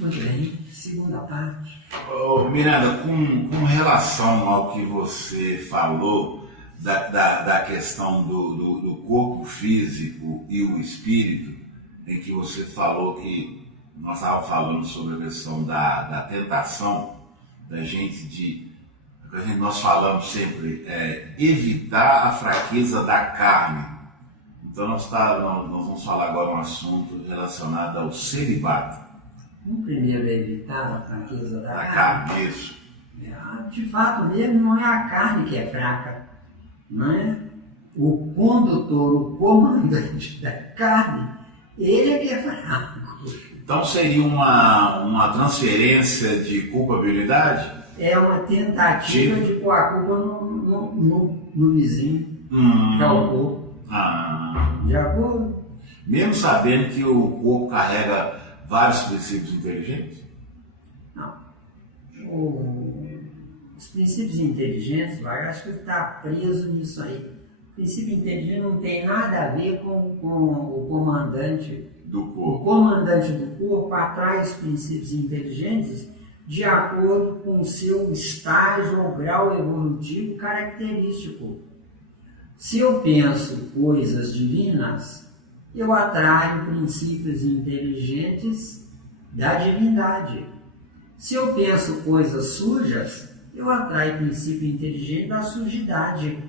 Muito bem, segunda parte. Miranda, com relação ao que você falou da questão do corpo físico e o espírito, em que você falou que nós estávamos falando sobre a questão da tentação, da gente nós falamos sempre, evitar a fraqueza da carne. Então nós vamos falar agora um assunto relacionado ao celibato. O primeiro é evitar a fraqueza da carne. Isso. De fato mesmo, não é a carne que é fraca, não é? O condutor, o comandante da carne, ele é que é fraco. Então seria uma transferência de culpabilidade? É uma tentativa de pôr a culpa no vizinho, que é o corpo. De acordo? Mesmo sabendo que o corpo carrega vários princípios inteligentes? Não. Os princípios inteligentes, eu acho que está preso nisso aí. O princípio inteligente não tem nada a ver com o comandante do corpo. O comandante do corpo atrai os princípios inteligentes de acordo com o seu estágio ou grau evolutivo característico. Se eu penso coisas divinas, eu atraio princípios inteligentes da divindade. Se eu penso coisas sujas, eu atraio princípio inteligente da sujidade.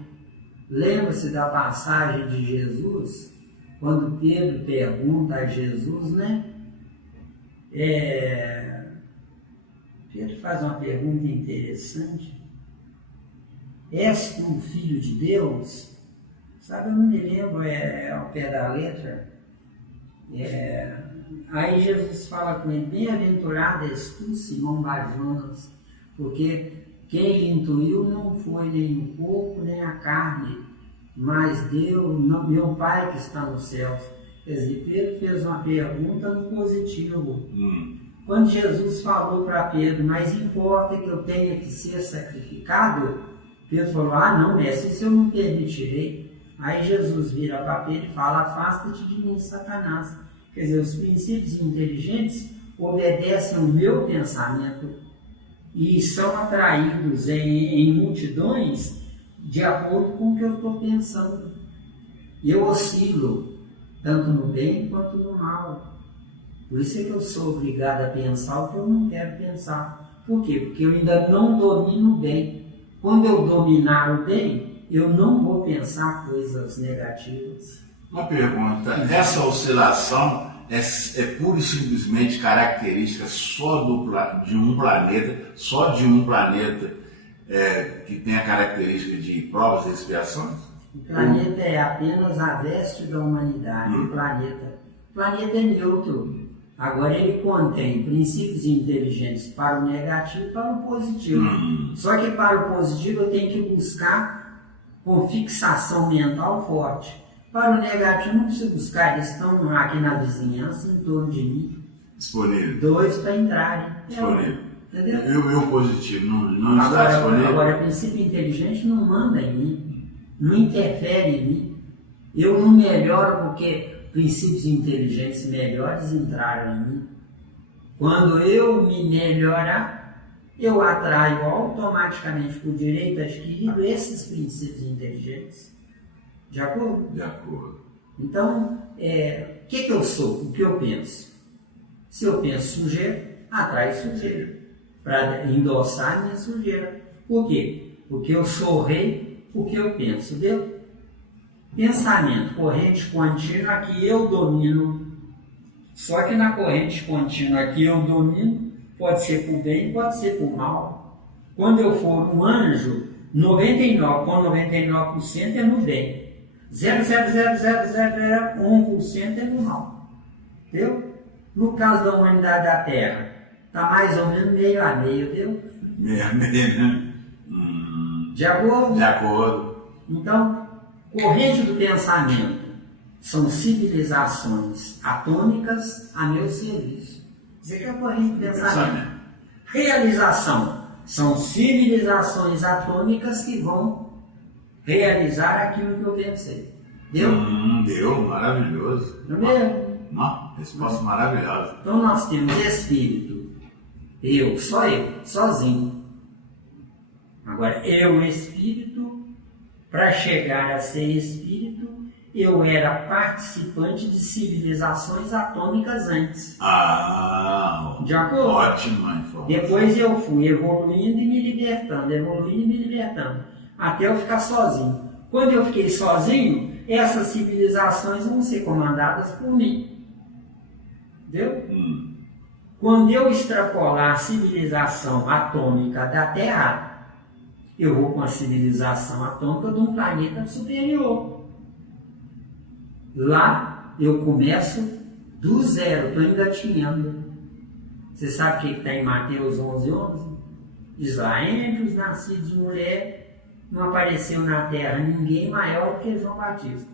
Lembra-se da passagem de Jesus, quando Pedro pergunta a Jesus, né? Pedro faz uma pergunta interessante. És tu o filho de Deus? Sabe, eu não me lembro, ao pé da letra. Aí Jesus fala com ele, bem-aventurado és tu, Simão Bar-Jonas, porque quem lhe intuiu não foi nem o corpo, nem a carne, mas Deus, meu Pai que está nos céus. Quer dizer, Pedro fez uma pergunta no positivo. Quando Jesus falou para Pedro, mas importa que eu tenha que ser sacrificado? Pedro falou, não, mestre, isso eu não permitirei. Aí Jesus vira para Pedro e fala, afasta-te de mim, Satanás. Quer dizer, os princípios inteligentes obedecem ao meu pensamento e são atraídos em multidões de acordo com o que eu estou pensando. Eu oscilo tanto no bem quanto no mal. Por isso é que eu sou obrigado a pensar o que eu não quero pensar. Por quê? Porque eu ainda não domino o bem. Quando eu dominar o bem, eu não vou pensar coisas negativas. Uma pergunta, essa oscilação é pura e simplesmente característica só de um planeta que tem a característica de provas e expiações? O planeta é apenas a veste da humanidade, o planeta. O planeta é neutro. Agora ele contém princípios inteligentes para o negativo e para o positivo. Só que para o positivo eu tenho que buscar com fixação mental forte. Para o negativo não preciso buscar, eles estão aqui na vizinhança, em torno de mim. Disponível. 2 para entrarem. Disponível. Entendeu? E o positivo não está disponível? Agora, o princípio inteligente não manda em mim, não interfere em mim. Eu não melhoro porque princípios inteligentes melhores entraram em mim. Quando eu me melhorar, eu atraio automaticamente por direito adquirido esses princípios inteligentes. De acordo? De acordo. Então, o que eu sou? O que eu penso? Se eu penso sujeira, atrai sujeira. Para endossar a minha sujeira. Por quê? Porque eu sou rei, porque eu penso. Deu? Pensamento, corrente contínua, aqui eu domino. Só que na corrente contínua aqui eu domino, pode ser por bem, pode ser por mal. Quando eu for um anjo, 99,99% é no bem. 0,00001% é no mal. Entendeu? No caso da humanidade da Terra, está mais ou menos meio a meio, entendeu? Meio a meio, né? De acordo? De acordo. Então, corrente do pensamento são civilizações atômicas a meu serviço. Isso aqui é a corrente do pensamento. Realização são civilizações atômicas que vão realizar aquilo que eu pensei. Deu? Deu, maravilhoso. Não é mesmo? Uma resposta maravilhosa. Então nós temos espírito, Só eu, sozinho. Agora, eu, espírito, para chegar a ser espírito, eu era participante de civilizações atômicas antes. De acordo? Ótima informação. Depois eu fui evoluindo e me libertando, até eu ficar sozinho. Quando eu fiquei sozinho, essas civilizações vão ser comandadas por mim. Entendeu? Quando eu extrapolar a civilização atômica da Terra, eu vou com a civilização atômica de um planeta superior. Lá eu começo do zero, estou engatinhando. Você sabe o que está em Mateus 11:11? Diz lá, entre os nascidos de mulher, não apareceu na terra ninguém maior que João Batista.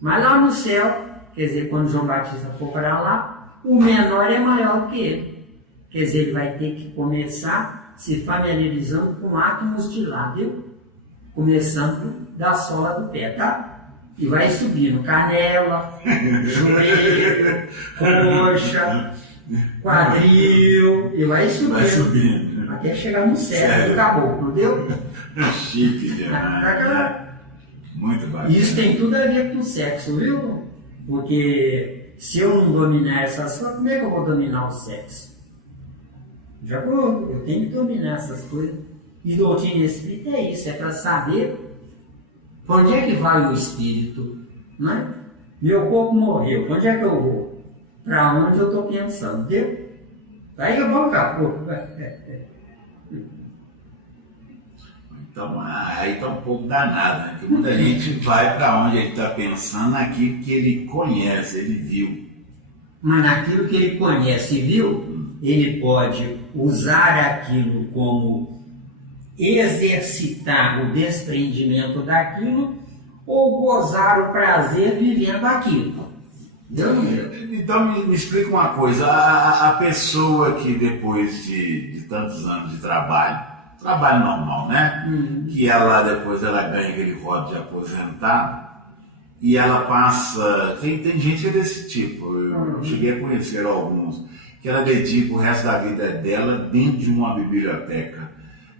Mas lá no céu, quer dizer, quando João Batista for para lá, o menor é maior que ele. Quer dizer, ele vai ter que começar se familiarizando com átomos de lá, viu? Começando da sola do pé, tá? E vai subindo canela, joelho, coxa, quadril, e vai subindo. Até chegar no cérebro do caboclo, entendeu? Chique demais. Muito bacana. Isso tem tudo a ver com sexo, viu? Porque se eu não dominar essas coisas, como é que eu vou dominar o sexo? De acordo? Eu tenho que dominar essas coisas. E doutrina espírita é isso, é para saber para onde é que vai o espírito, né? Meu corpo morreu, para onde é que eu vou? Para onde eu estou pensando, entendeu? Daí eu vou ficar pouco. Então, aí está um pouco danado, né? Porque muita gente vai para onde ele está pensando, naquilo que ele conhece, ele viu. Mas naquilo que ele conhece e viu, ele pode usar aquilo como exercitar o desprendimento daquilo ou gozar o prazer vivendo aquilo. Então me explica uma coisa, a pessoa que depois de tantos anos de trabalho normal, né? Que depois ela ganha aquele voto de aposentar e ela passa, tem gente desse tipo, eu cheguei a conhecer alguns, que ela dedica o resto da vida dela dentro de uma biblioteca.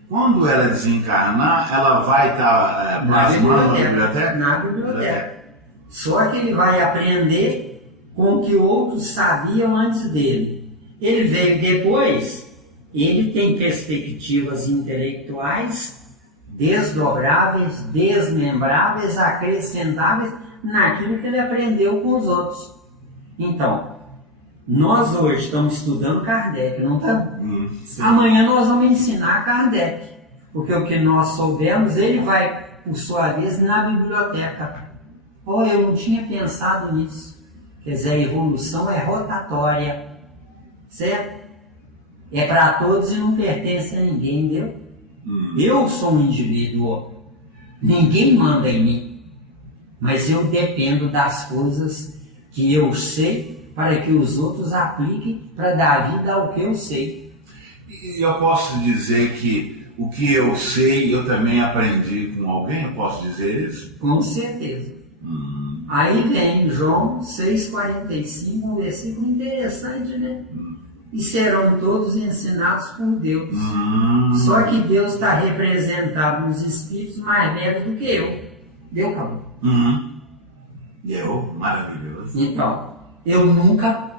Quando ela desencarnar, ela vai estar plasmando na biblioteca? Na biblioteca. Só que ele vai aprender com o que outros sabiam antes dele. Ele veio depois, ele tem perspectivas intelectuais desdobráveis, desmembráveis, acrescentáveis naquilo que ele aprendeu com os outros. Então, nós hoje estamos estudando Kardec, não estamos? Amanhã nós vamos ensinar Kardec, porque o que nós soubemos, ele vai, por sua vez, na biblioteca. Eu não tinha pensado nisso. Quer dizer, a evolução é rotatória, certo? É para todos e não pertence a ninguém, entendeu? Eu sou um indivíduo, ninguém manda em mim, mas eu dependo das coisas que eu sei para que os outros apliquem para dar vida ao que eu sei. E eu posso dizer que o que eu sei, eu também aprendi com alguém? Eu posso dizer isso? Com certeza. Aí vem João 6,45, um versículo interessante, né? E serão todos ensinados por Deus. Só que Deus está representado nos espíritos mais velhos do que eu. Deu, acabou. Deu, maravilhoso. Então, eu nunca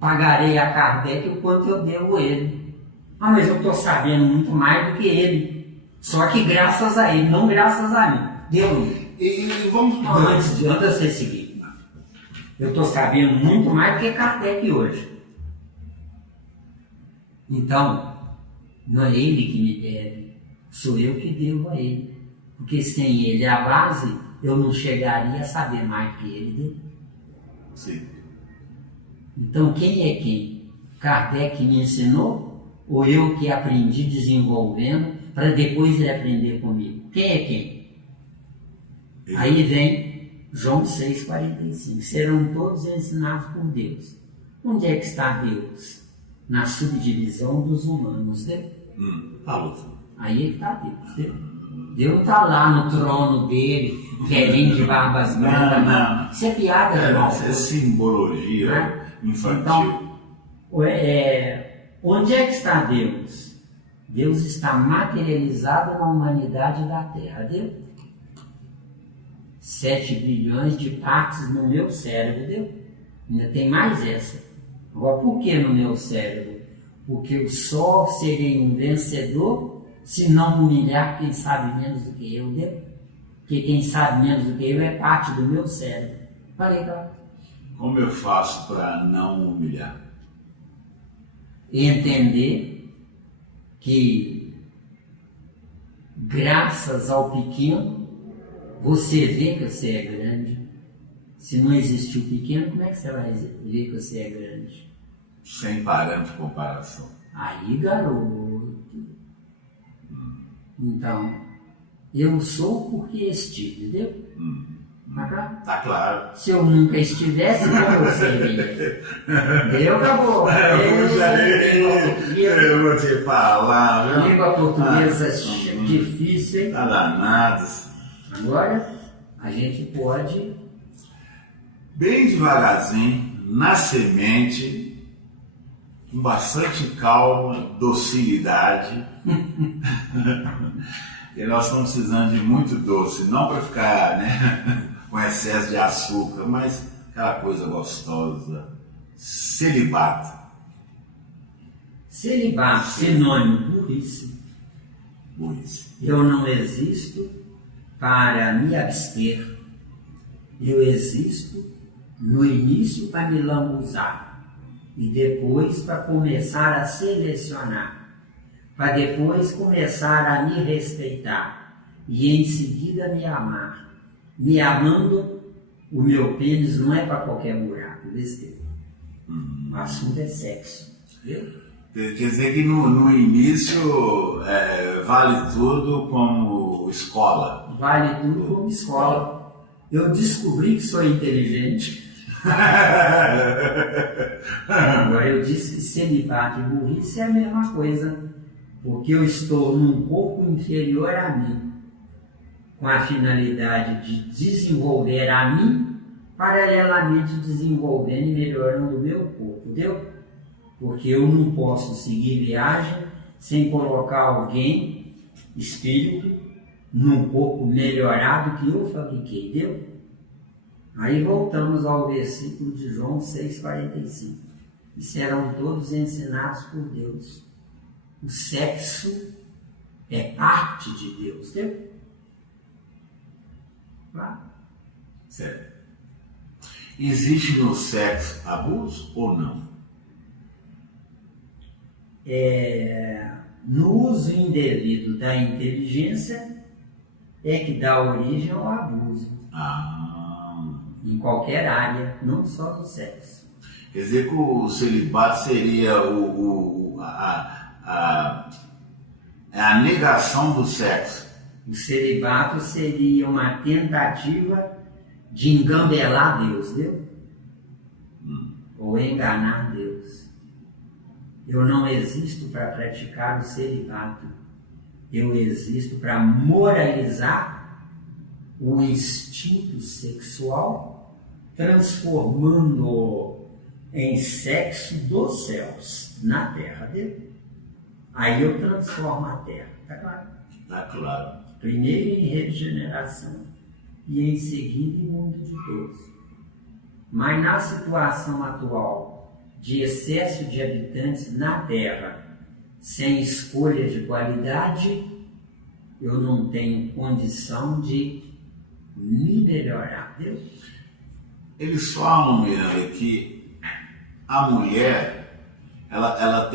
pagarei a Kardec o quanto eu devo a ele. Mas eu estou sabendo muito mais do que ele. Só que graças a ele, não graças a mim. Deu. E vamos... Antes de você seguir, eu estou sabendo muito mais do que Kardec hoje. Então, não é ele que me deve, sou eu que devo a ele. Porque sem ele, a base, eu não chegaria a saber mais que ele. Sim. Então, quem é quem? Kardec me ensinou ou eu que aprendi desenvolvendo para depois ele aprender comigo? Quem é quem? Aí vem João 6,45. Serão todos ensinados por Deus. Onde é que está Deus? Na subdivisão dos humanos, né? Aí ele está Deus, né? Deus está lá no trono dele, velhinho de barbas brancas. Não. Isso é piada, irmão. Isso é simbologia infantil. Então, Onde é que está Deus? Deus está materializado na humanidade da Terra. Deus? 7 bilhões de partes no meu cérebro. Deus? Ainda tem mais essa. Agora, por que no meu cérebro? Porque eu só serei um vencedor se não humilhar quem sabe menos do que eu. Deus? Porque quem sabe menos do que eu é parte do meu cérebro. Falei, tá? Como eu faço para não humilhar? Entender que, graças ao pequeno, você vê que você é grande. Se não existir o pequeno, como é que você vai ver que você é grande? Sem parâmetro de comparação. Aí, garoto. Então, eu sou porque estive, entendeu? Tá claro? Tá claro. Se eu nunca estivesse, como eu seria? Deu, acabou. Eu vou te falar, viu? Língua portuguesa difícil, hein? Tá danados. Agora, a gente pode, Bem devagarzinho, na semente, com bastante calma, docilidade. E nós estamos precisando de muito doce, não para ficar, né, com excesso de açúcar, mas aquela coisa gostosa. Celibato. celibato, sinônimo, burrice. Burrice. Eu não existo para me abster. Eu existo no início para me lambuzar e depois para começar a selecionar, para depois começar a me respeitar e em seguida me amar. Me amando, o meu pênis não é para qualquer buraco, besteira. O assunto é sexo. Entendeu? Quer dizer que no início vale tudo como escola. Vale tudo como escola. Eu descobri que sou inteligente. Agora eu disse que celibato e burrice é a mesma coisa, porque eu estou num corpo inferior a mim, com a finalidade de desenvolver a mim, paralelamente desenvolvendo e melhorando o meu corpo, entendeu? Porque eu não posso seguir viagem sem colocar alguém, espírito, num corpo melhorado que eu fabriquei, entendeu? Aí voltamos ao versículo de João 6,45. E serão todos ensinados por Deus. O sexo é parte de Deus, entendeu? Claro. Certo. Existe no sexo abuso ou não? No uso indevido da inteligência é que dá origem ao abuso. Em qualquer área, não só do sexo. Quer dizer que o celibato seria a negação do sexo. O celibato seria uma tentativa de engambelar Deus, entendeu? Ou enganar Deus. Eu não existo para praticar o celibato. Eu existo para moralizar o instinto sexual, transformando em sexo dos céus na terra dele. Aí eu transformo a terra, tá claro? Tá claro. Primeiro em regeneração e em seguida em mundo de todos. Mas na situação atual de excesso de habitantes na terra, sem escolha de qualidade, eu não tenho condição de me melhorar, viu? Eles falam, Miranda, que a mulher ela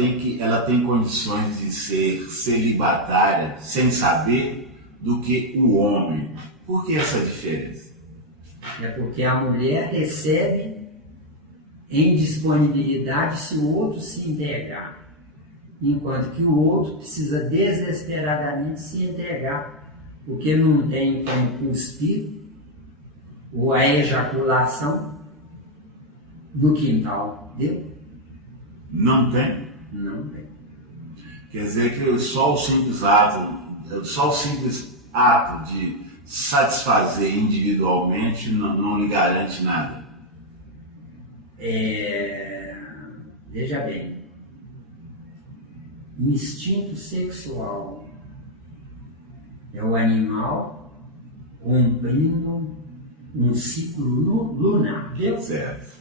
tem condições de ser celibatária sem saber do que o homem. Por que essa diferença? É porque a mulher recebe em disponibilidade se o outro se entregar, enquanto que o outro precisa desesperadamente se entregar, porque não tem como cuspir ou a ejaculação no quintal, entendeu? Não tem? Não tem. Quer dizer que só o simples ato de satisfazer individualmente não lhe garante nada. Veja bem, instinto sexual. É o animal cumprindo um ciclo lunar, viu? Certo.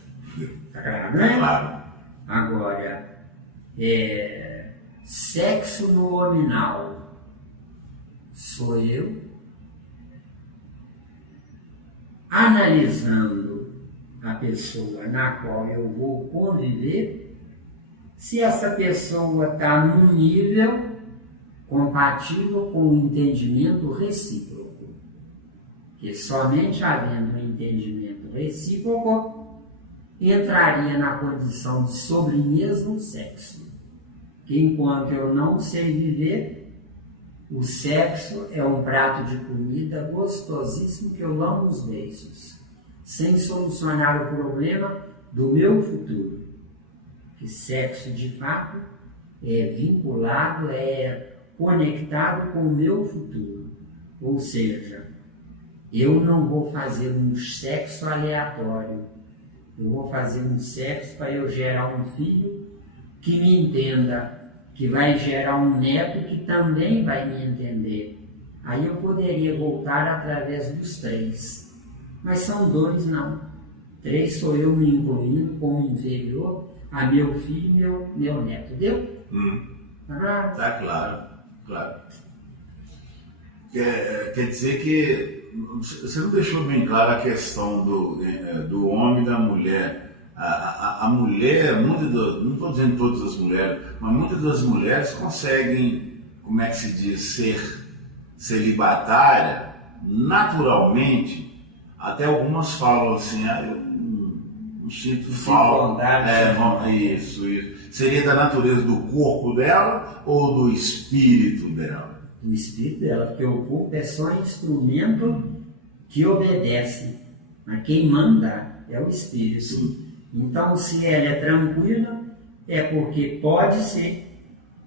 Tá claro, né? Claro. Agora, sexo nominal sou eu analisando a pessoa na qual eu vou conviver, se essa pessoa está num nível compatível com o entendimento recíproco. Que somente havendo um entendimento recíproco entraria na condição de sobre mesmo sexo. Que enquanto eu não sei viver, o sexo é um prato de comida gostosíssimo que eu lambo os beiços, sem solucionar o problema do meu futuro. Que sexo, de fato, é vinculado, é conectado com o meu futuro. Ou seja, eu não vou fazer um sexo aleatório. Eu vou fazer um sexo para eu gerar um filho que me entenda, que vai gerar um neto que também vai me entender. Aí eu poderia voltar através dos 3. Mas são 2 não. 3 sou eu me incluindo como inferior a meu filho e meu neto. Deu? Tá claro. Quer dizer que você não deixou bem claro a questão do homem e da mulher. A mulher, não estou dizendo todas as mulheres, mas muitas das mulheres conseguem, como é que se diz, ser celibatária naturalmente. Até algumas falam assim, eu não sinto falta. Isso. Seria da natureza do corpo dela ou do espírito dela? Do espírito dela, porque o corpo é só instrumento que obedece, mas quem manda é o espírito. Sim. Então, se ela é tranquila, é porque pode ser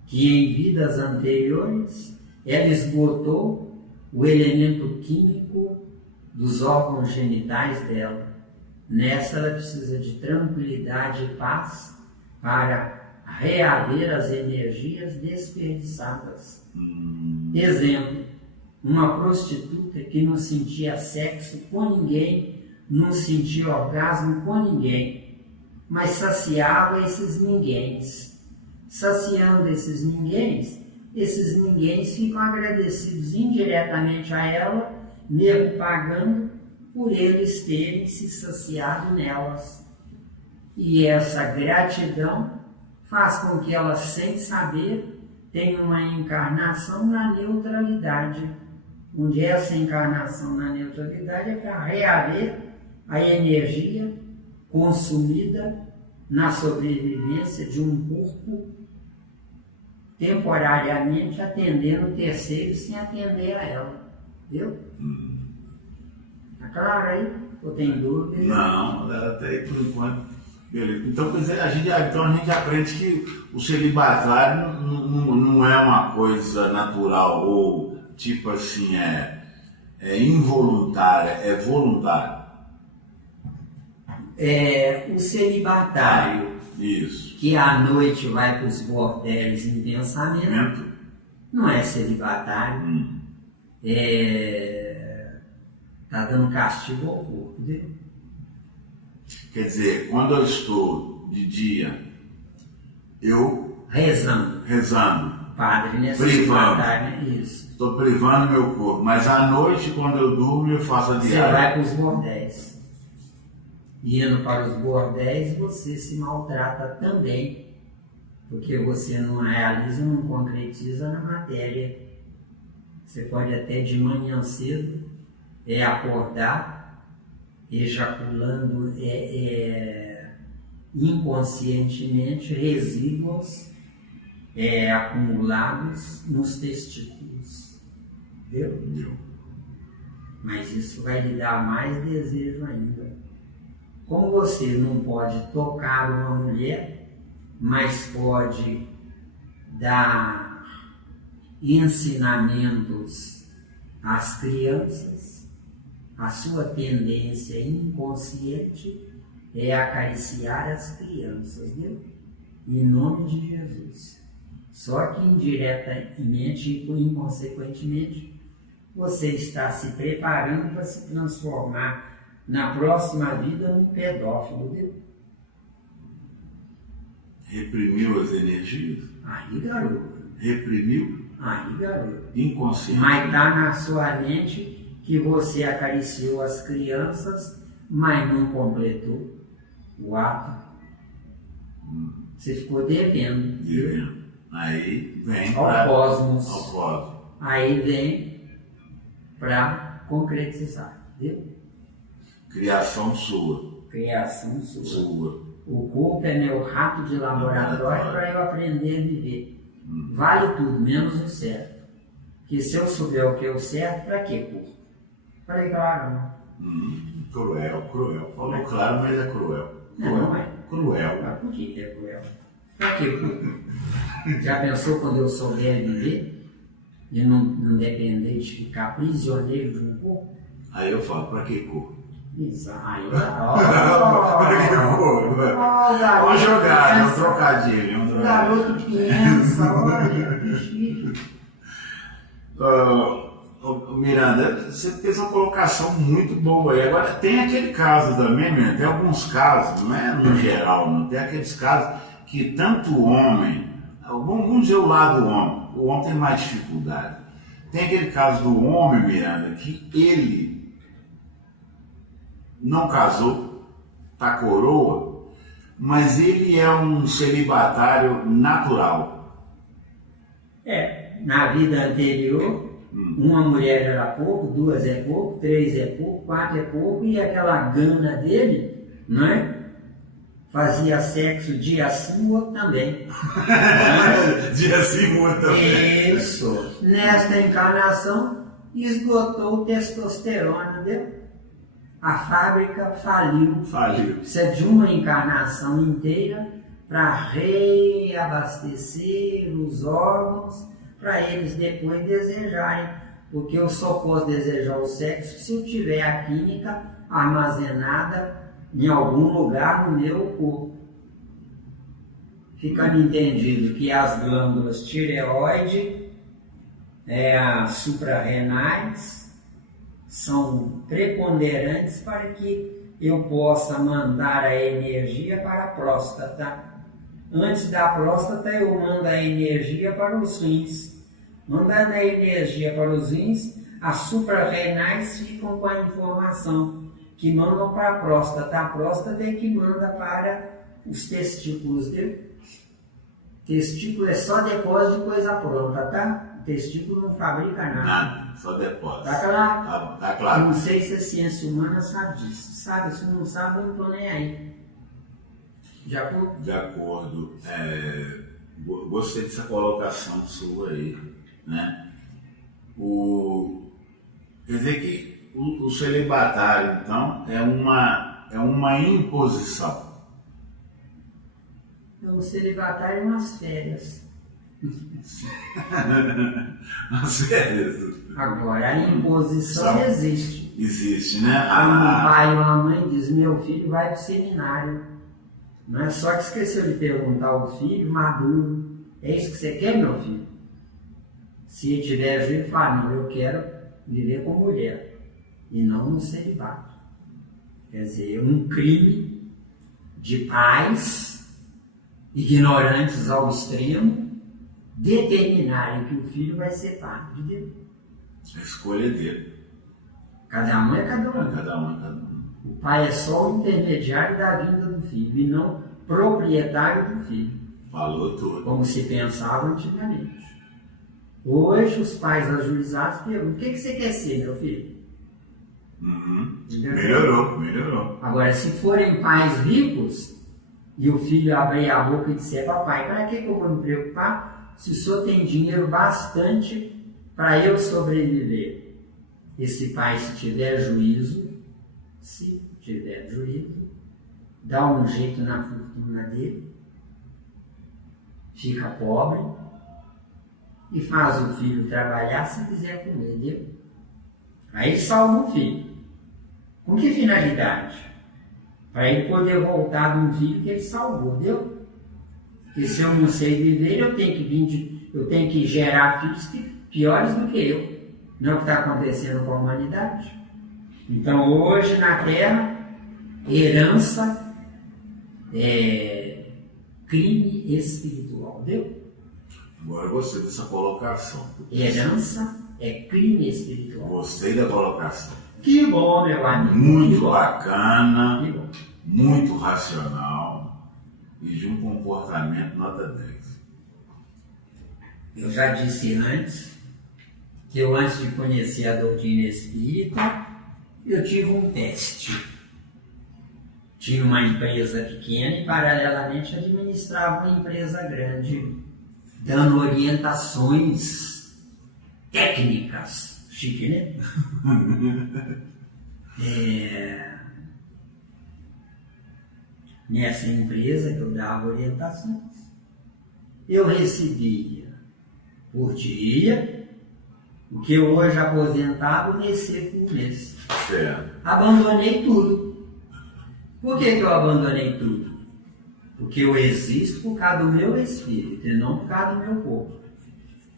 que em vidas anteriores ela esgotou o elemento químico dos órgãos genitais dela. Nessa ela precisa de tranquilidade e paz para reaver as energias desperdiçadas. Exemplo, uma prostituta que não sentia sexo com ninguém, não sentia orgasmo com ninguém, mas saciava esses ninguéms. Saciando esses ninguéms ficam agradecidos indiretamente a ela, mesmo pagando por eles terem se saciado nelas. E essa gratidão faz com que ela, sem saber, tenha uma encarnação na neutralidade, onde essa encarnação na neutralidade é para reaver a energia consumida na sobrevivência de um corpo temporariamente atendendo terceiros sem atender a ela. Viu? Tá claro aí? Ou tem dúvida? Não, até aí por enquanto. Beleza. Então, quer dizer, a gente aprende que o celibatário não é uma coisa natural ou tipo assim, é involuntária, é voluntário. O celibatário, isso, que à noite vai para os bordéis em pensamento, não é celibatário. Está dando castigo ao corpo dele. Quer dizer, quando eu estou de dia, eu rezando, padre, né? Privando. Isso. Estou privando meu corpo, mas à noite, quando eu durmo, eu faço a diária. Você vai para os bordéis. Indo para os bordéis, você se maltrata também, porque você não realiza, não concretiza na matéria. Você pode até de manhã cedo acordar, ejaculando inconscientemente resíduos acumulados nos testículos. Deu? Mas isso vai lhe dar mais desejo ainda. Como você não pode tocar uma mulher, mas pode dar ensinamentos às crianças, a sua tendência inconsciente é acariciar as crianças, viu? Em nome de Jesus. Só que indiretamente e inconsequentemente você está se preparando para se transformar na próxima vida num pedófilo, viu? Reprimiu as energias? Aí, garoto. Reprimiu? Aí, garoto. Inconsciente. Mas está na sua mente que você acariciou as crianças, mas não completou o ato. Você ficou devendo. Devendo. Aí vem ao cosmos. Ao cosmos. Aí vem para concretizar. Viu? Criação sua. Criação sua. Sua. O corpo é meu rato de laboratório para eu aprender a viver. Vale tudo, menos o certo. Que se eu souber o que é o certo, para que corpo? Falei claro, não. Cruel. Falou claro, mas é cruel. Não é. Cruel. Mas por que é cruel? Para que corpo? Já pensou quando eu souber viver e não depender de ficar prisioneiro de um corpo? Aí eu falo, para que corpo? Isso, aí, Vamos jogar, um trocadilho. O garoto pensa, olha, que chique. Miranda, você fez uma colocação muito boa aí. Agora, tem aquele caso também, Miranda, tem alguns casos, não é no geral, não tem aqueles casos que tanto o homem, vamos dizer o lado do homem, o homem tem mais dificuldade. Tem aquele caso do homem, Miranda, que ele não casou, tá coroa, mas ele é um celibatário natural. Na vida anterior, uma mulher era pouco, duas é pouco, três é pouco, quatro é pouco, e aquela gana dele, não é? Fazia sexo dia sim, o outro também. Dia sim, o outro também. Isso. Nesta encarnação, esgotou o testosterona, entendeu? A fábrica faliu. Precisa de uma encarnação inteira para reabastecer os órgãos para eles depois desejarem. Porque eu só posso desejar o sexo se eu tiver a química armazenada em algum lugar no meu corpo. Ficando entendido que as glândulas tireoide, as suprarrenais, são preponderantes para que eu possa mandar a energia para a próstata. Antes da próstata, eu mando a energia para os rins. Mandando a energia para os rins, as suprarrenais ficam com a informação que mandam para a próstata. A próstata é que manda para os testículos dele. Testículo é só depósito de coisa pronta, tá? O testículo não fabrica nada. Nada, só depósito. Tá claro? Tá claro. Eu não sei se a ciência humana sabe disso. Sabe? Se não sabe, eu não estou nem aí. De acordo? De acordo. Gostei dessa colocação sua aí, né? Quer dizer que o celibatário, então, é uma imposição. O celibatário é umas férias. As férias. Agora, a imposição existe. Existe, né? Um pai ou uma mãe diz, meu filho vai para o seminário. Não é só que esqueceu de perguntar ao filho maduro, é isso que você quer, meu filho? Se ele tiver juízo, fala, não, eu quero viver com mulher e não no celibato. Quer dizer, um crime de pais ignorantes ao extremo determinarem que o filho vai ser pai de Deus. A escolha dele. Cada um é cada um. Cada um. O pai é só o intermediário da vinda do filho e não proprietário do filho. Falou tudo. Como se pensava antigamente. Hoje os pais ajuizados perguntam, o que você quer ser, meu filho? Melhorou. Agora, se forem pais ricos e o filho abrir a boca e disser, papai, para que eu vou me preocupar se o senhor tem dinheiro bastante para eu sobreviver? Esse pai, se tiver juízo, dá um jeito na fortuna dele, fica pobre e faz o filho trabalhar se quiser comer, entendeu? Aí salva o filho. Com que finalidade? Para ele poder voltar de um filho que ele salvou, entendeu? Porque se eu não sei viver, eu tenho que gerar filhos piores do que eu. Não é o que está acontecendo com a humanidade. Então hoje na Terra, herança é crime espiritual, entendeu? Agora eu gostei dessa colocação. Herança é crime espiritual. Gostei da colocação. Que bom, meu amigo. Muito bacana, Que bom. muito racional e de um comportamento nota 10. Eu já disse antes que eu, antes de conhecer a doutrina espírita, eu tive um teste. Tinha uma empresa pequena e, paralelamente, administrava uma empresa grande, dando orientações técnicas. Chique, né? Nessa empresa que eu dava orientações, eu recebia por dia o que eu hoje aposentado recebo por mês. Certo. Abandonei tudo. Por que eu abandonei tudo? Porque eu existo por causa do meu espírito e não por causa do meu corpo.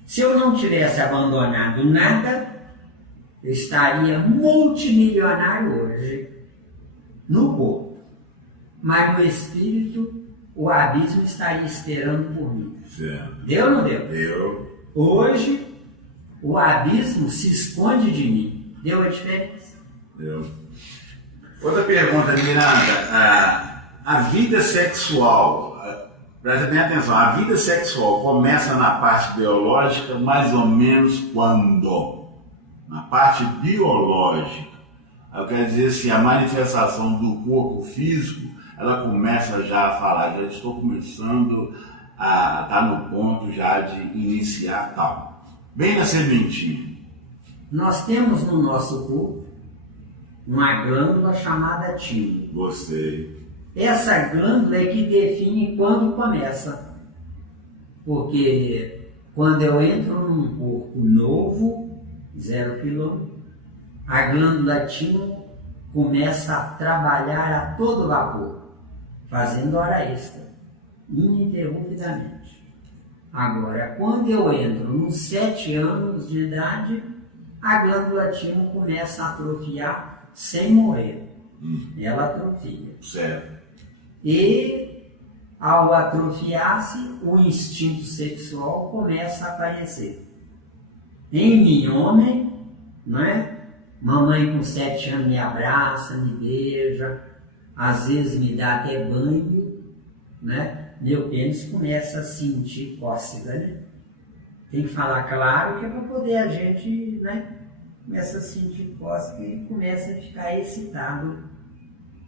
Se eu não tivesse abandonado nada, eu estaria multimilionário hoje no corpo. Mas no espírito, o abismo estaria esperando por mim. Certo. Deu ou não deu? Deu. Hoje, o abismo se esconde de mim. Deu a diferença? Deu. Outra pergunta, Miranda. A vida sexual, presta bem atenção, a vida sexual começa na parte biológica mais ou menos quando? Na parte biológica. Eu quero dizer assim, a manifestação do corpo físico, ela começa já a falar, já estou começando a estar no ponto já de iniciar tal. Bem na sementinha. Nós temos no nosso corpo uma glândula chamada timo. Gostei. Essa glândula é que define quando começa. Porque quando eu entro num corpo novo, 0 quilômetro, a glândula timo começa a trabalhar a todo vapor, fazendo hora extra, ininterruptamente. Agora, quando eu entro nos 7 anos de idade, a glândula timo começa a atrofiar sem morrer. Ela atrofia. Certo. E, ao atrofiar-se, o instinto sexual começa a aparecer. Em mim, homem, não é? Mamãe com 7 anos me abraça, me beija, às vezes me dá até banho, né? Meu pênis começa a sentir cócega, né? Tem que falar claro que é para poder a gente, né? Começa a sentir cócega e começa a ficar excitado.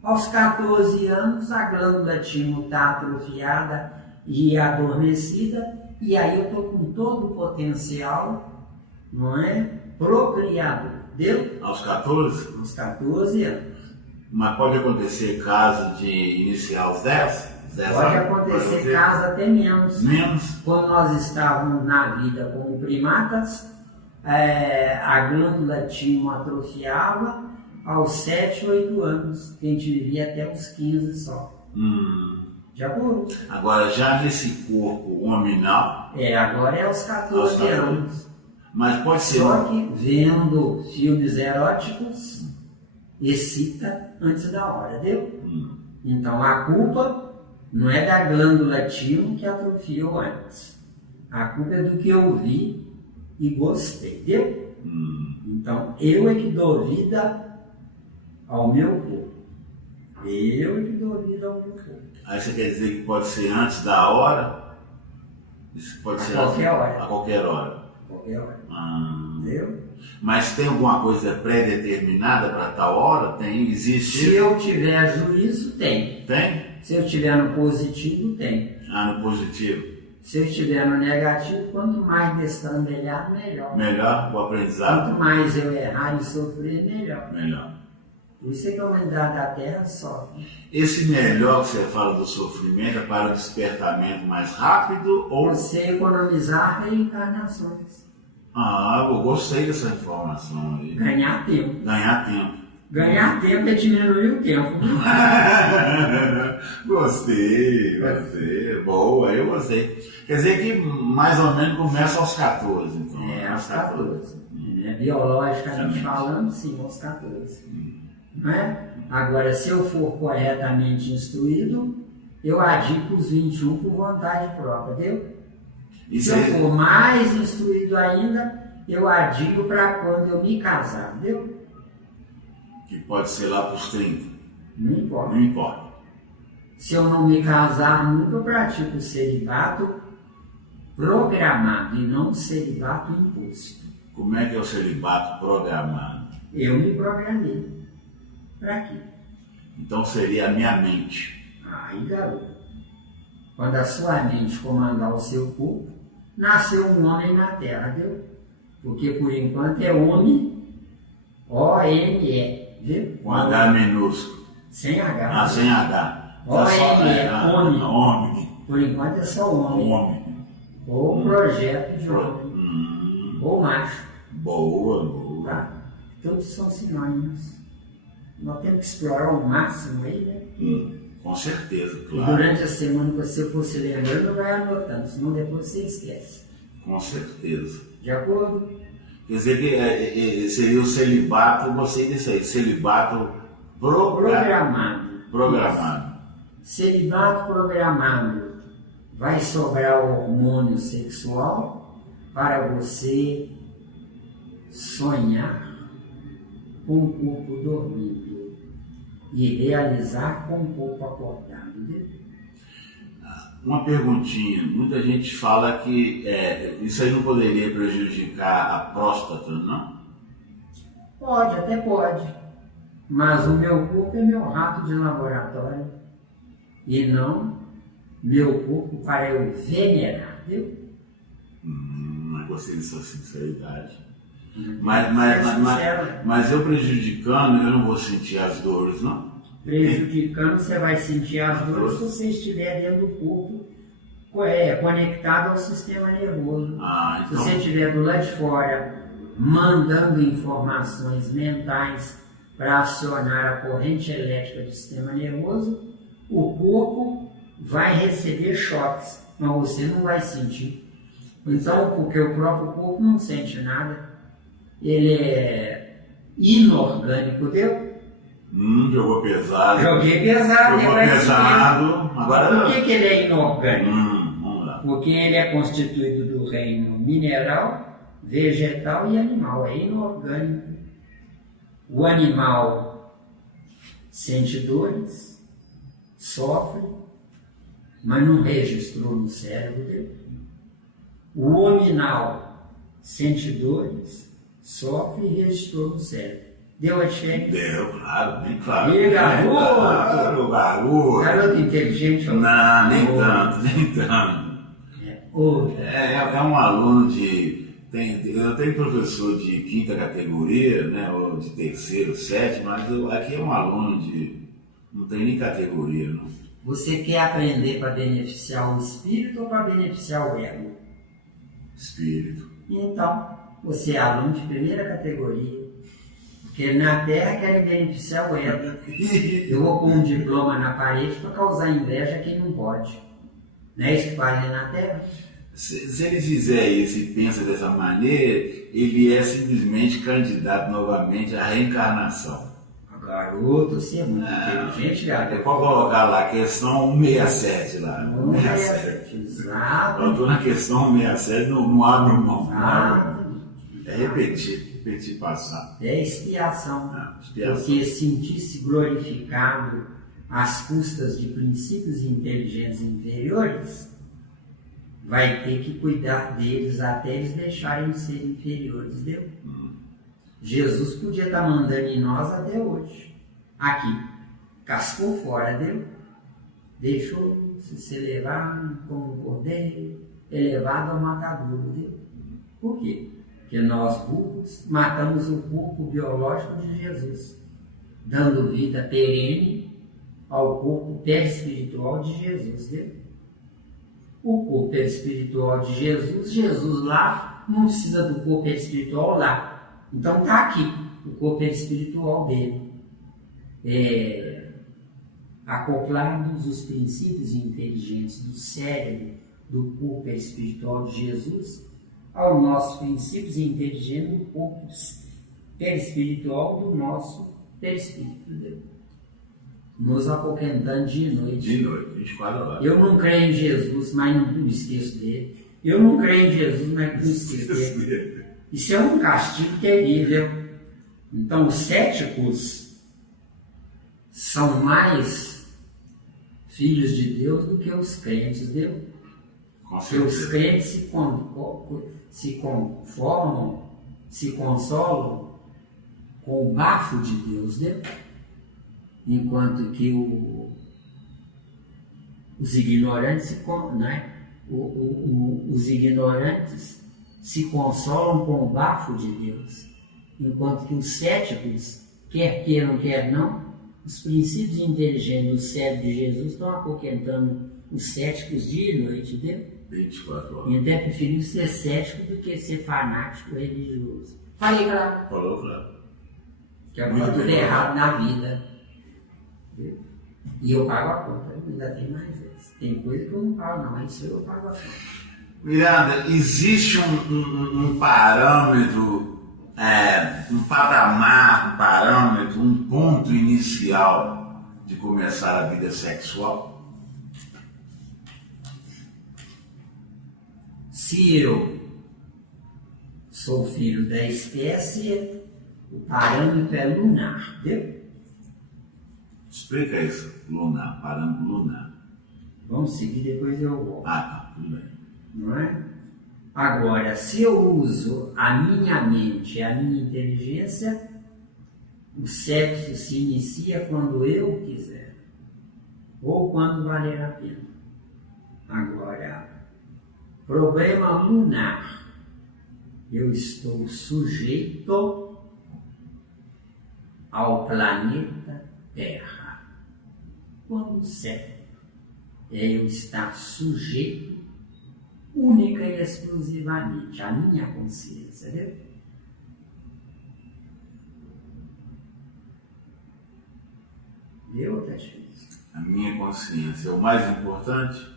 Aos 14 anos, a glândula timo está atrofiada e adormecida, e aí eu estou com todo o potencial, não é? Procriador. Deu? Aos 14? Aos 14 anos. Mas pode acontecer caso de iniciar aos 10? Pode acontecer caso até menos. Menos? Quando nós estávamos na vida como primatas, a glândula timo atrofiava aos 7, 8 anos. A gente vivia até os 15 só. De acordo? Agora, já nesse corpo hominal... Agora é aos 14 anos. Mas pode ser... Só que vendo filmes eróticos, excita antes da hora, deu? Então a culpa não é da glândula timo que atrofiou antes. A culpa é do que eu vi e gostei, deu? Então eu é que dou vida ao meu corpo. Eu é que dou vida ao meu corpo. Aí você quer dizer que pode ser antes da hora? Isso pode ser qualquer hora. A qualquer hora. Qualquer hora. Entendeu? Mas tem alguma coisa pré-determinada para tal hora? Existe? Se eu tiver juízo, tem. Tem? Se eu estiver no positivo, tem. No positivo. Se eu estiver no negativo, quanto mais destrambelhado, melhor. Melhor o aprendizado? Quanto mais eu errar e sofrer, melhor. Melhor. Por isso é que a humanidade da Terra sofre. Esse melhor que você fala do sofrimento é para o despertamento mais rápido ou... Você economizar reencarnações. Eu gostei dessa informação aí. Ganhar tempo. Ganhar tempo. Ganhar tempo é diminuir o tempo. Gostei. Boa, eu gostei. Quer dizer que mais ou menos começa aos 14. Então, Aos 14. Biologicamente falando, sim, aos 14. Não é? Agora, se eu for corretamente instruído, eu adico os 21 por vontade própria, entendeu? Se eu for mais instruído ainda, eu adico para quando eu me casar, entendeu? Que pode ser lá para os 30. Não importa. Não importa. Se eu não me casar nunca, eu pratico o celibato programado e não o celibato imposto. Como é que é o celibato programado? Eu me programei. Para quê? Então seria a minha mente. Aí, garoto, quando a sua mente comandar o seu corpo, nasceu um homem na Terra, viu? Porque por enquanto é homem, O-M-E, viu? Com H minúsculo. Sem H. Sem H. O-M-E, homem. Por enquanto é só homem. Ou projeto de homem. Ou macho. Boa. Tá? Todos são sinônimos. Nós temos que explorar o máximo aí, né? Com certeza, E claro. durante a semana que você for se lembrando, vai anotando, senão depois você esquece. Com certeza. De acordo? Quer dizer que seria o celibato, você disse aí, celibato Programado. Programado. Celibato programado. Vai sobrar o hormônio sexual para você sonhar com o corpo dormindo e realizar com o corpo acordado. Né? Uma perguntinha, muita gente fala que isso aí não poderia prejudicar a próstata, não? Pode, até pode. Mas o meu corpo é meu rato de laboratório e não meu corpo para eu venerar, viu? Mas gostei dessa sinceridade. Sincero. Mas eu prejudicando, eu não vou sentir as dores, não? Prejudicando, você vai sentir as dores se você estiver dentro do corpo conectado ao sistema nervoso. Então... Se você estiver do lado de fora, mandando informações mentais para acionar a corrente elétrica do sistema nervoso, o corpo vai receber choques, mas você não vai sentir. Então, porque o próprio corpo não sente nada, ele é inorgânico, deu? Jogou pesado. Joguei pesado. Jogou pesado. Agora... Por que ele é inorgânico? Vamos lá. Porque ele é constituído do reino mineral, vegetal e animal. É inorgânico. O animal sente dores, sofre, mas não registrou no cérebro dele. O hominal sente dores, sofre e registrou no cérebro. Deu a diferença? Deu, claro, bem claro. E garoto? Claro, garoto. Garoto inteligente. Não, nem tanto. É um aluno de... Eu tenho professor de quinta categoria, né, ou de terceiro, sétimo, mas aqui é um aluno de... Não tem nem categoria, não. Você quer aprender para beneficiar o espírito ou para beneficiar o ego? Espírito. Então, você é aluno de primeira categoria. Porque na Terra querem beneficiar o ego. Eu vou com um diploma na parede para causar inveja a quem não pode. Não é isso que fazem na Terra? Se ele fizer isso e pensa dessa maneira, ele é simplesmente candidato novamente à reencarnação. Garoto, você é muito inteligente, garoto. Pode colocar lá, questão 167 lá. 167, exato. Eu estou na questão 167, não abro mão. Exato. É repetir passar. É expiação. Expiação. Porque sentir-se glorificado às custas de princípios inteligentes inferiores, vai ter que cuidar deles até eles deixarem de ser inferiores, deu? Jesus podia estar mandando em nós até hoje. Aqui, cascou fora, deu? Deixou-se se levar como um cordeiro, elevado ao matadouro, deu? Por quê? Porque nós, burros, matamos o corpo biológico de Jesus, dando vida perene ao corpo perispiritual de Jesus, deu? O corpo perispiritual de Jesus lá, não precisa do corpo perispiritual lá. Então está aqui o corpo espiritual dele. acoplados os princípios inteligentes do cérebro, do corpo espiritual de Jesus, aos nossos princípios inteligentes do corpo perispiritual do nosso perispírito. Nos apoquentando dia e noite. De noite, 24 horas. Eu não creio em Jesus, mas não me esqueço dele. Eu não creio em Jesus, mas não me esqueço dele. Isso é um castigo terrível. Então, os céticos são mais filhos de Deus do que os crentes de Deus. Porque os crentes se conformam, se consolam com o bafo de Deus, né? Enquanto que os ignorantes os ignorantes se consolam com o bafo de Deus, enquanto que os céticos, quer queiram, quer não, os princípios inteligentes do cérebro de Jesus estão apoquentando os céticos dia e noite, né? 24 horas. E até preferiu ser cético do que ser fanático religioso. Falei, claro. Falou, claro. Que agora tudo é errado na vida. E eu pago a conta. Ainda tem mais vezes. Tem coisa que eu não pago, não, mas isso eu pago a conta. Miranda, existe um parâmetro, um patamar, um parâmetro, um ponto inicial de começar a vida sexual? Se eu sou filho da espécie, o parâmetro é lunar, entendeu? Explica isso, lunar, parâmetro lunar. Vamos seguir, depois eu volto. Ah, tá, tudo bem. Não é? Agora, se eu uso a minha mente, a minha inteligência, o sexo se inicia quando eu quiser, ou quando valer a pena. Agora, problema lunar, eu estou sujeito ao planeta Terra. Quando o cérebro eu estar sujeito única e exclusivamente à minha consciência, né? Tá difícil. A minha consciência é o mais importante?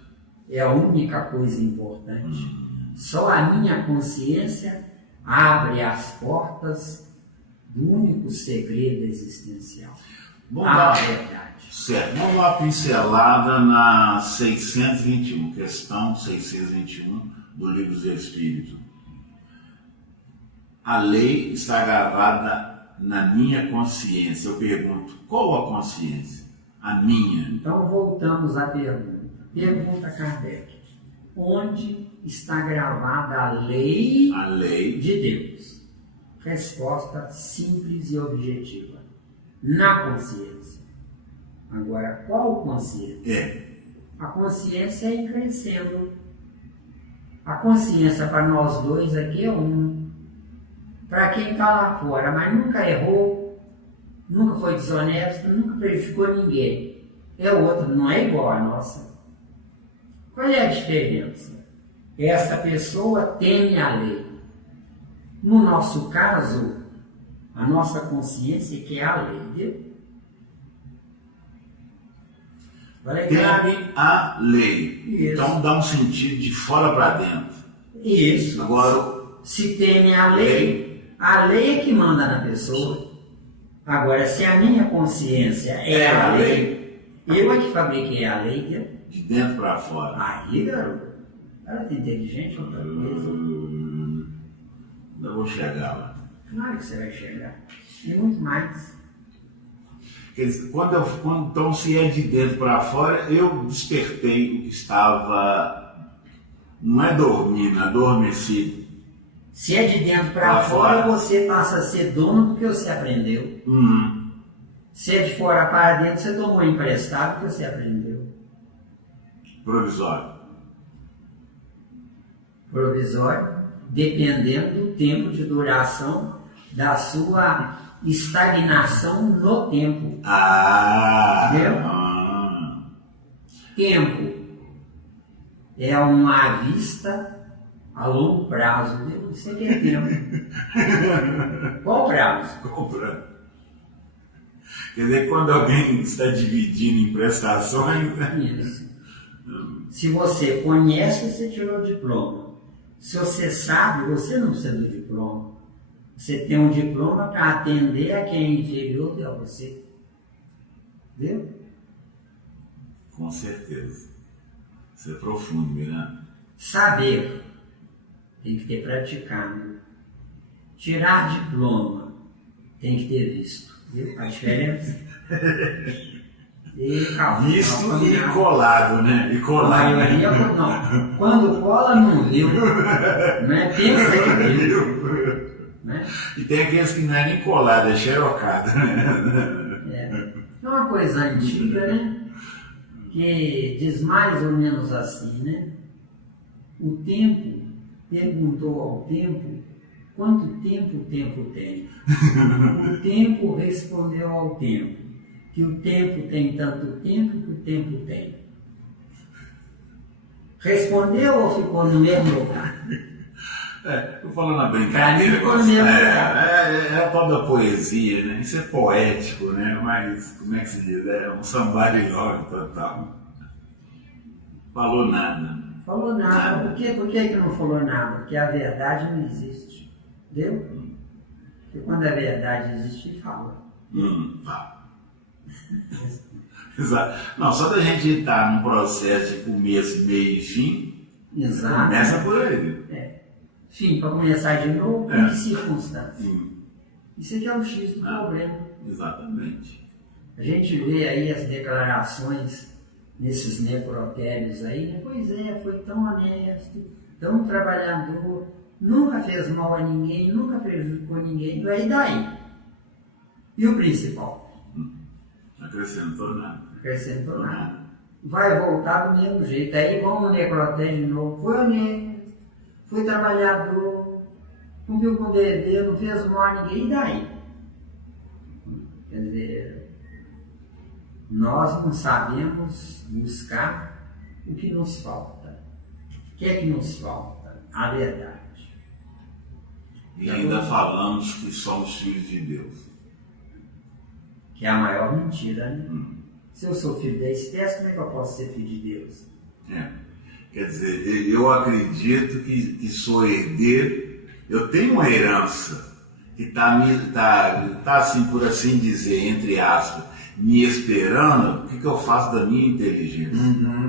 É a única coisa importante. Só a minha consciência abre as portas do único segredo existencial. A verdade. Certo. Vamos dar uma pincelada na 621, questão 621 do Livro dos Espíritos. A lei está gravada na minha consciência. Eu pergunto, qual a consciência? A minha. Então voltamos à pergunta. Pergunta Kardec. Onde está gravada a lei de Deus? Resposta simples e objetiva. Na consciência. Agora, qual consciência? A consciência é ir crescendo. A consciência para nós dois aqui é uma. Para quem está lá fora, mas nunca errou, nunca foi desonesto, nunca prejudicou ninguém. É outra, não é igual a nossa. Qual é a diferença? Essa pessoa teme a lei. No nosso caso, a nossa consciência que é a lei, viu? Teme a lei. Isso. Então dá um sentido de fora para dentro. Isso. Agora, se teme a lei é que manda na pessoa. Agora, se a minha consciência é a lei, eu é que fabriquei a lei, viu? De dentro para fora. Aí, garoto, ela é inteligente, outra coisa. Eu vou chegar lá. Claro que você vai chegar. E muito mais. Quer dizer, então, se é de dentro para fora, eu despertei o que estava, não é dormindo, é adormecido. Se é de dentro para fora, você passa a ser dono do que você aprendeu. Se é de fora para dentro, você tomou emprestado do que você aprendeu. Provisório. Provisório, dependendo do tempo de duração da sua estagnação no tempo. Entendeu? Tempo é uma vista a longo prazo, viu? Isso aqui é tempo. Qual prazo? Qual prazo? Quer dizer, quando alguém está dividindo em prestações, né? Isso. Se você conhece, você tirou o diploma. Se você sabe, você não precisa do diploma. Você tem um diploma para atender a quem é inferior a você. Viu? Com certeza. Isso é profundo, Miranda. Saber tem que ter praticado. Tirar diploma tem que ter visto. Viu? A diferença? Visto e colado, né? E colado. A maioria não. Quando cola, não viu. Né? Pensa que viu. Né? E tem aqueles que não é nem colado, é xerocado. É uma coisa antiga, né? Que diz mais ou menos assim, né? O tempo perguntou ao tempo quanto tempo o tempo tem. O tempo respondeu ao tempo que o tempo tem tanto tempo que o tempo tem. Respondeu ou ficou no mesmo lugar? Estou falando a brincadeira. É a tal da poesia, né? Isso é poético, né? Mas, como é que se diz? É um somebody love total. Falou nada. Falou nada. Por que não falou nada? Porque a verdade não existe. Entendeu? Porque quando a verdade existe, fala. Fala. Exato. Não, só da gente estar num processo de começo, meio e fim, exato, começa por aí. Fim, para começar de novo, com que circunstância? Isso aqui é o X do problema. Exatamente. A gente vê aí as declarações nesses necrotérios aí, né? Pois é, foi tão honesto, tão trabalhador, nunca fez mal a ninguém, nunca prejudicou ninguém, e daí? E o principal? Acrescentou nada. Acrescentou nada. Vai voltar do mesmo jeito. Aí vamos no necrotério de novo. Foi honesto, foi trabalhador, cumpriu com o dever, não fez mal a ninguém, e daí? Quer dizer, nós não sabemos buscar o que nos falta. O que é que nos falta? A verdade. E ainda falamos que somos filhos de Deus. Que é a maior mentira, né? Se eu sou filho da espécie, como é que eu posso ser filho de Deus? Quer dizer, eu acredito que sou herdeiro, eu tenho uma herança que está assim, por assim dizer, entre aspas, me esperando. O que eu faço da minha inteligência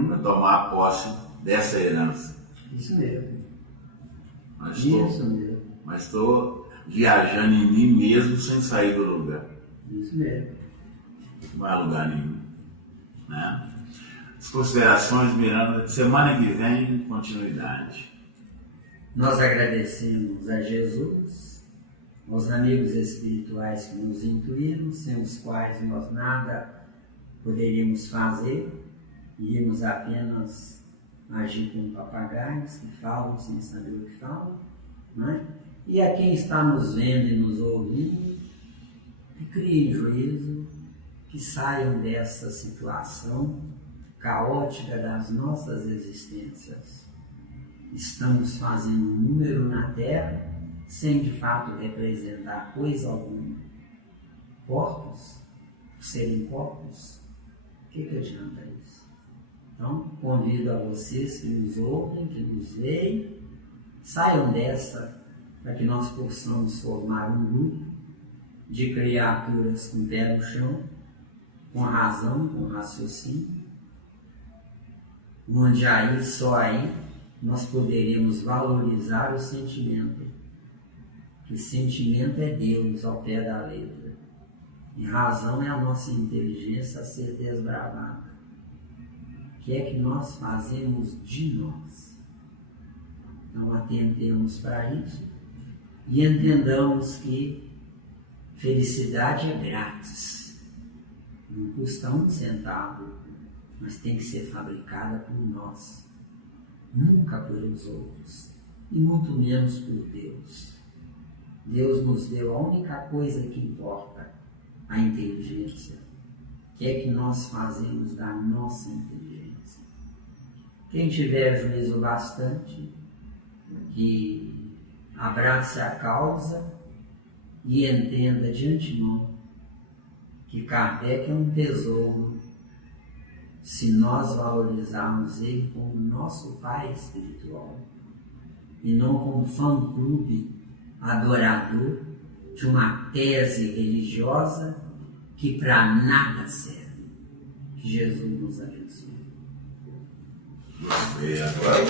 para tomar posse dessa herança? Isso mesmo. Mas estou viajando em mim mesmo sem sair do lugar. Isso mesmo. Não vai a lugar nenhum. Né? As considerações, Miranda, semana que vem, continuidade. Nós agradecemos a Jesus, aos amigos espirituais que nos intuíram, sem os quais nós nada poderíamos fazer, iríamos apenas agir como papagaios que falam sem saber o que falam, né? E a quem está nos vendo e nos ouvindo, que criem juízo, que saiam dessa situação caótica das nossas existências. Estamos fazendo um número na Terra sem de fato representar coisa alguma. Corpos, por serem corpos, o que adianta isso? Então, convido a vocês que nos ouvem, que nos veem, saiam dessa para que nós possamos formar um grupo de criaturas com o pé no chão, com razão, com raciocínio, onde aí, só aí, nós poderemos valorizar o sentimento. Que sentimento é Deus ao pé da letra. E razão é a nossa inteligência a ser desbravada. O que é que nós fazemos de nós? Então atentemos para isso e entendamos que felicidade é grátis. Não custa um centavo, mas tem que ser fabricada por nós. Nunca pelos outros, e muito menos por Deus. Deus nos deu a única coisa que importa, a inteligência. O que é que nós fazemos da nossa inteligência? Quem tiver juízo bastante, que abrace a causa e entenda de antemão que Kardec é um tesouro se nós valorizarmos ele como nosso pai espiritual e não como fã-clube adorador de uma tese religiosa que para nada serve. Que Jesus nos abençoe. Gostei agora.